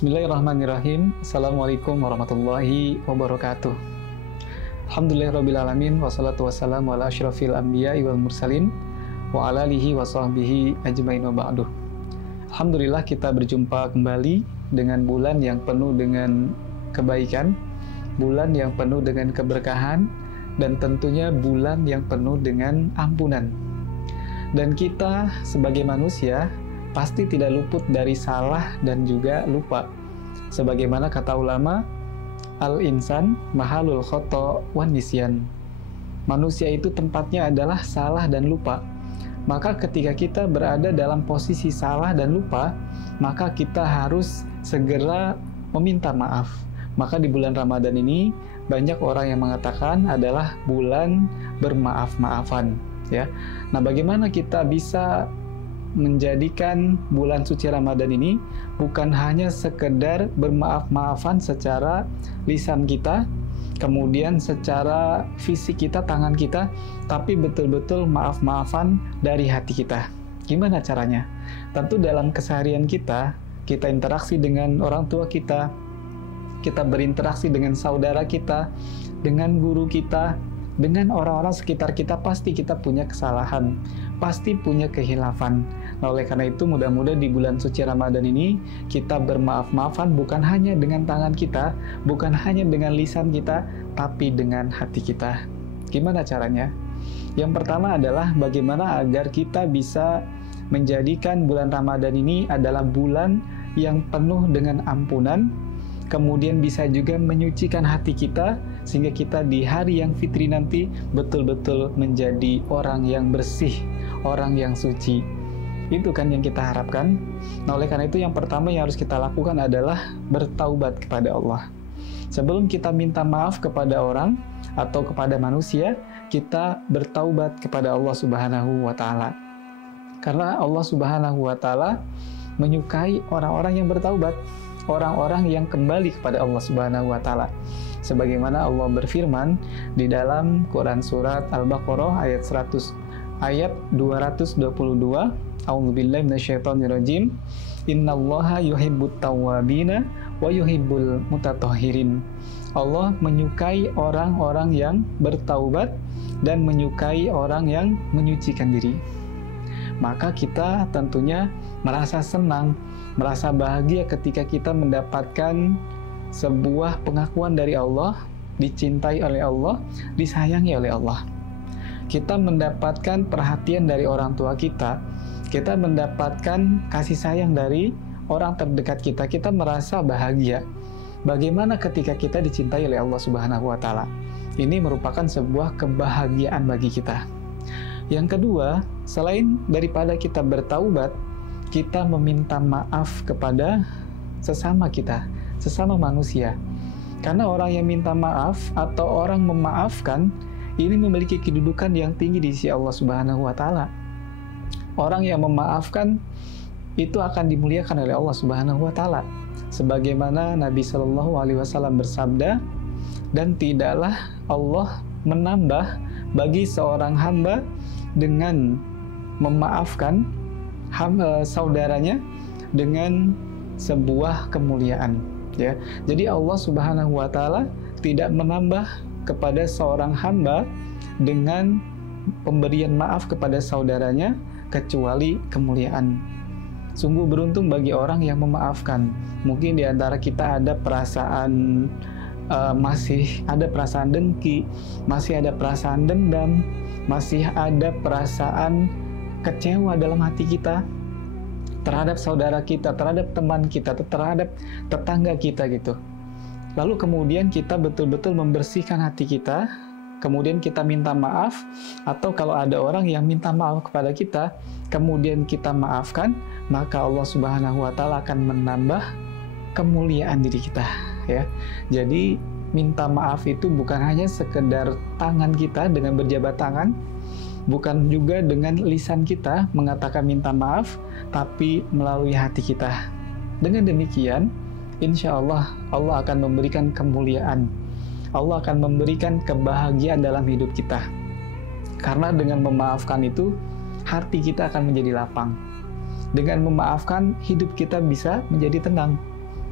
Bismillahirrahmanirrahim. Assalamualaikum warahmatullahi wabarakatuh. Alhamdulillahirrabbilalamin. Wassalatu wassalamu ala asyrafil anbiya'i wal mursalin wa ala alihi wa sahbihi ajmain wa ba'duh. Alhamdulillah kita berjumpa kembali dengan bulan yang penuh dengan kebaikan, bulan yang penuh dengan keberkahan, dan tentunya bulan yang penuh dengan ampunan. Dan kita sebagai manusia pasti tidak luput dari salah dan juga lupa. Sebagaimana kata ulama, al-insan mahalul khoto wan nisyan. Manusia itu tempatnya adalah salah dan lupa. Maka ketika kita berada dalam posisi salah dan lupa, maka kita harus segera meminta maaf. Maka di bulan Ramadan ini banyak orang yang mengatakan adalah bulan bermaaf-maafan, ya. Nah, bagaimana kita bisa menjadikan bulan suci Ramadan ini bukan hanya sekedar bermaaf-maafan secara lisan kita, kemudian secara fisik kita, tangan kita, tapi betul-betul maaf-maafan dari hati kita. Gimana caranya? Tentu dalam keseharian kita interaksi dengan orang tua kita berinteraksi dengan saudara kita, dengan guru kita, dengan orang-orang sekitar kita, pasti kita punya kesalahan, pasti punya kehilafan. Nah, oleh karena itu mudah-mudahan di bulan suci Ramadan ini kita bermaaf-maafan bukan hanya dengan tangan kita, bukan hanya dengan lisan kita, tapi dengan hati kita. Gimana caranya? Yang pertama adalah bagaimana agar kita bisa menjadikan bulan Ramadan ini adalah bulan yang penuh dengan ampunan, kemudian bisa juga menyucikan hati kita, sehingga kita di hari yang fitri nanti betul-betul menjadi orang yang bersih, orang yang suci. Itu kan yang kita harapkan. Nah, oleh karena itu yang pertama yang harus kita lakukan adalah bertaubat kepada Allah. Sebelum kita minta maaf kepada orang atau kepada manusia, kita bertaubat kepada Allah Subhanahu wa Ta'ala. Karena Allah Subhanahu wa Ta'ala menyukai orang-orang yang bertaubat, orang-orang yang kembali kepada Allah Subhanahu wa Ta'ala. Sebagaimana Allah berfirman di dalam Quran surat Al-Baqarah ayat 222, A'udzubillahi minasyaitonirrajim. Innallaha yuhibbut tawwabina wa yuhibbul mutatahhirin. Allah menyukai orang-orang yang bertaubat dan menyukai orang yang menyucikan diri. Maka kita tentunya merasa senang, merasa bahagia ketika kita mendapatkan sebuah pengakuan dari Allah, dicintai oleh Allah, disayangi oleh Allah. Kita mendapatkan perhatian dari orang tua kita, kita mendapatkan kasih sayang dari orang terdekat kita, kita merasa bahagia. Bagaimana ketika kita dicintai oleh Allah Subhanahu wa Ta'ala? Ini merupakan sebuah kebahagiaan bagi kita. Yang kedua, selain daripada kita bertaubat, kita meminta maaf kepada sesama kita, sesama manusia. Karena orang yang minta maaf atau orang memaafkan ini memiliki kedudukan yang tinggi di sisi Allah Subhanahu wa Ta'ala. Orang yang memaafkan itu akan dimuliakan oleh Allah Subhanahu wa Ta'ala. Sebagaimana Nabi Shallallahu alaihi wasallam bersabda, dan tidaklah Allah menambah bagi seorang hamba dengan memaafkan saudaranya dengan sebuah kemuliaan, ya. Jadi Allah Subhanahu wa Ta'ala tidak menambah kepada seorang hamba dengan pemberian maaf kepada saudaranya kecuali kemuliaan. Sungguh beruntung bagi orang yang memaafkan. Mungkin di antara kita ada perasaan masih ada perasaan dengki, masih ada perasaan dendam, masih ada perasaan kecewa dalam hati kita terhadap saudara kita, terhadap teman kita, terhadap tetangga kita gitu. Lalu kemudian kita betul-betul membersihkan hati kita, kemudian kita minta maaf, atau kalau ada orang yang minta maaf kepada kita, kemudian kita maafkan, maka Allah Subhanahu wa Ta'ala akan menambah kemuliaan diri kita, ya. Jadi minta maaf itu bukan hanya sekedar tangan kita dengan berjabat tangan, bukan juga dengan lisan kita mengatakan minta maaf, tapi melalui hati kita. Dengan demikian, insya Allah, Allah akan memberikan kemuliaan. Allah akan memberikan kebahagiaan dalam hidup kita. Karena dengan memaafkan itu, hati kita akan menjadi lapang. Dengan memaafkan, hidup kita bisa menjadi tenang.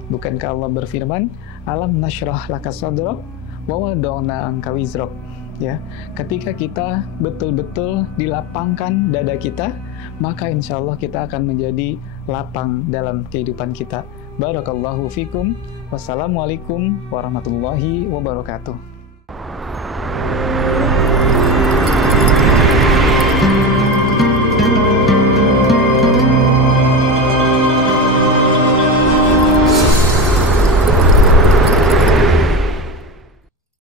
Bukankah Allah berfirman, alam nashrah laka sadrak wa wada'na anka wizrak. Ya, ketika kita betul-betul dilapangkan dada kita, maka insya Allah kita akan menjadi lapang dalam kehidupan kita. Barakallahu fikum. Wassalamualaikum warahmatullahi wabarakatuh.